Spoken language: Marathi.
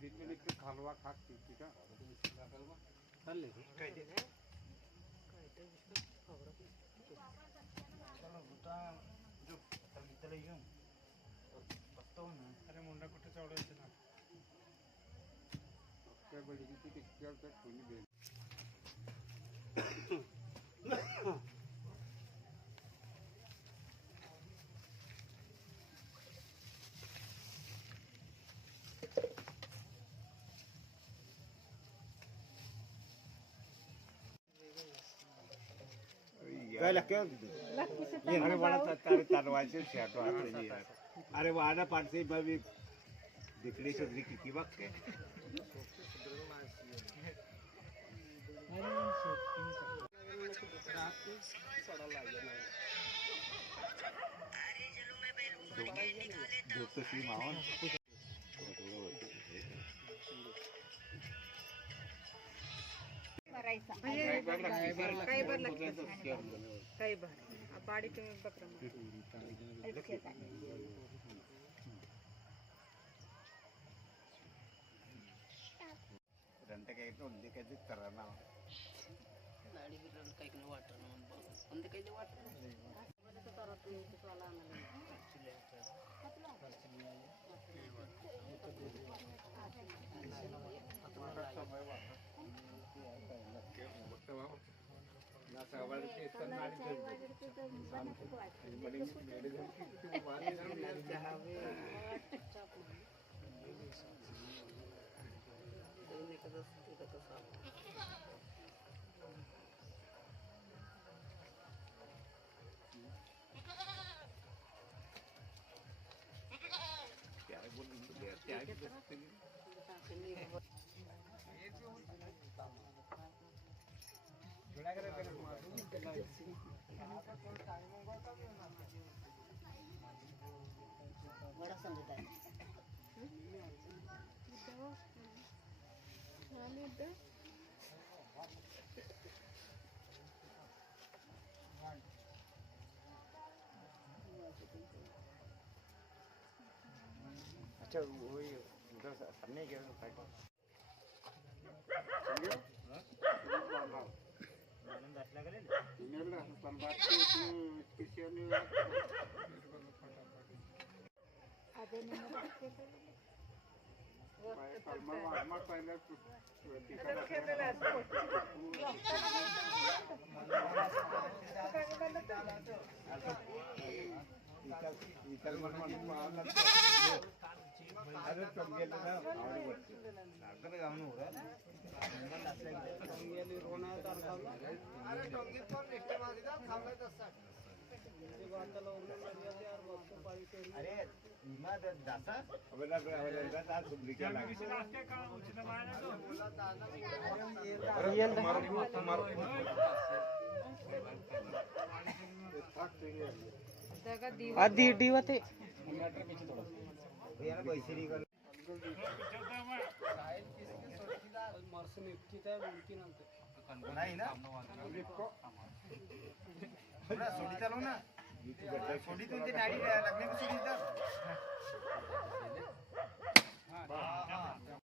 थोडी खालवा खाक ठीक आहे चालले काय ते अरे मुंडा कुठे चढवायचं ना त्या बडीची टिक्क्यावर त्या खोली दे अरे वाना पाडसे बाबी दिखली सुधरी किती बघते काही भर बाडी तुम्ही बकरा अच्छा वही उधर सामने गया तो फाइट समझो आनंद असला करे इन्हें पण बात स्पेशल आधे नंबर के कलमा पहिला अरे टंगेल ना आवडी वाटते नागरे जाऊन हो रहा टंगेल रोना तारखाला अरे टंगेल पण नेक्स्ट मारीदा खावला तसा ते वाटला ओरले मर्यादा यार वस्तू पाळी करी अरे इमा दासा अबे ना दासा सुबली के लागे राष्ट्रीय काळ उचित मायना तो बोला दाना रियल तुम्हारा आधी दिवते यार बैसरी कर मर्सन इतकी काय मुमकिन नव्हतं नाही ना थोडा सोडी चालव ना सोडी तू ते नाडी लागणे सोडी तर हां